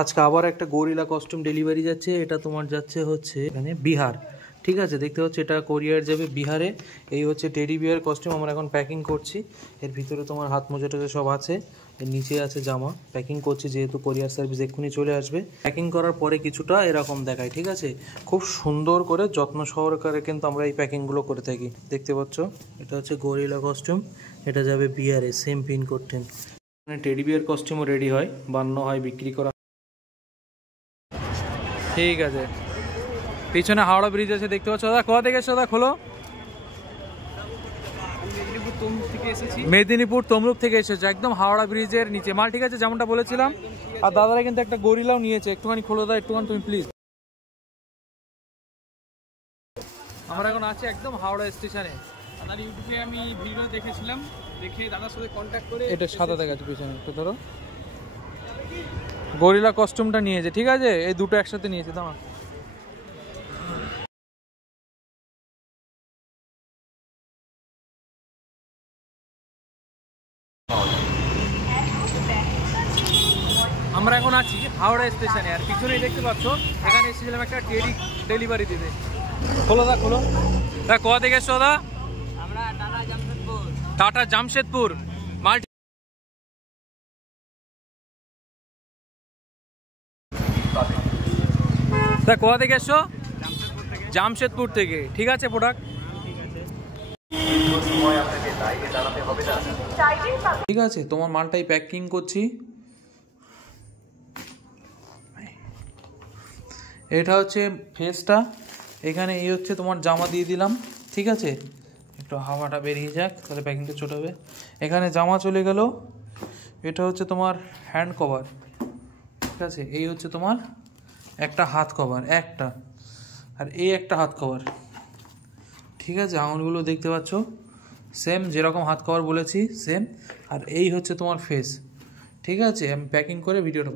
আজকে আবার একটা গরিলা কস্টিউম ডেলিভারি যাচ্ছে। এটা তোমার যাচ্ছে হচ্ছে এখানে বিহার, ঠিক আছে। দেখতে হচ্ছে এটা কোরিয়ার যাবে বিহারে। এই হচ্ছে টেডি বিয়ার কস্টিউম আমরা এখন প্যাকিং করছি। এর ভিতরে তোমার হাত মোজা টোজা সব আছে, এর নিচে আছে জামা। প্যাকিং করছি যেহেতু কোরিয়ার সার্ভিস এক্ষুনি চলে আসবে। প্যাকিং করার পরে কিছুটা এরকম দেখায়, ঠিক আছে। খুব সুন্দর করে যত্ন সহকারে কিন্তু আমরা এই প্যাকিংগুলো করে থাকি। দেখতে পাচ্ছ এটা হচ্ছে গরিলা কস্টিউম, এটা যাবে বিহারে সেম পিন করতেন। টেডি বিয়ার কস্টিউমও রেডি হয়, বানানো হয়, বিক্রি করা। ঠিক আছে, পিছনে হাওড়া ব্রিজ আছে দেখতে পাচ্ছ। দাদা কোথা থেকে এসছো? দাদা খোলো। মেদিনীপুর তমলুক থেকে এসেছে, একদম হাওড়া ব্রিজের নিচে মাল, ঠিক আছে, যেমনটা বলেছিলাম। আর দাদারা কিন্তু একটা গরিলাও নিয়েছে, একটুখানি খোলো দাদা, একটুখানি তুমি প্লিজ। আমরা এখন আছি একদম হাওড়া স্টেশনে। দাদার ইউটিউবে আমি ভিডিও দেখেছিলাম, দেখে দাদার সাথে কন্ট্যাক্ট করে। এটা সাদা দেখাচ্ছে পিছনে, একটু ধরো। গরিলা কস্টিউমটা নিয়েছে, ঠিক আছে, এই দুটো একসাথে নিয়েছে। দাঁড়া, আমরা এখন আছি হাওড়া স্টেশনে। আর পিছনেই দেখতে পাচ্ছ এখানে এসেছিলাম একটা টেডি ডেলিভারি দিতে। খোলো দা, খোলো দা। কোথা থেকে এসছো দা? আমরা টাটা জামশেদপুর। টাটা জামশেদপুর মাল। দা কোথা থেকে এসছো? জামশেদপুর থেকে, ঠিক আছে। প্রোডাক্ট ঠিক আছে, তোমার মালটাই প্যাকিং করছি। এটা হচ্ছে ফেসটা, এখানে এই হচ্ছে তোমার জামা দিয়ে দিলাম, ঠিক আছে। একটু হাওয়াটা বেরিয়ে যাক, তাহলে প্যাকিংটা ছোট হবে। এখানে জামা চলে গেল। এটা হচ্ছে তোমার হ্যান্ড কভার, ঠিক আছে। এই হচ্ছে তোমার একটা হাত কভার, একটা, আর এই একটা হাত কভার, ঠিক আছে। আঙুলগুলো দেখতে পাচ্ছ সেম যেরকম হাত কভার বলেছি সেম। আর এই হচ্ছে তোমার ফেস, ঠিক আছে। আমি প্যাকিং করে ভিডিওটা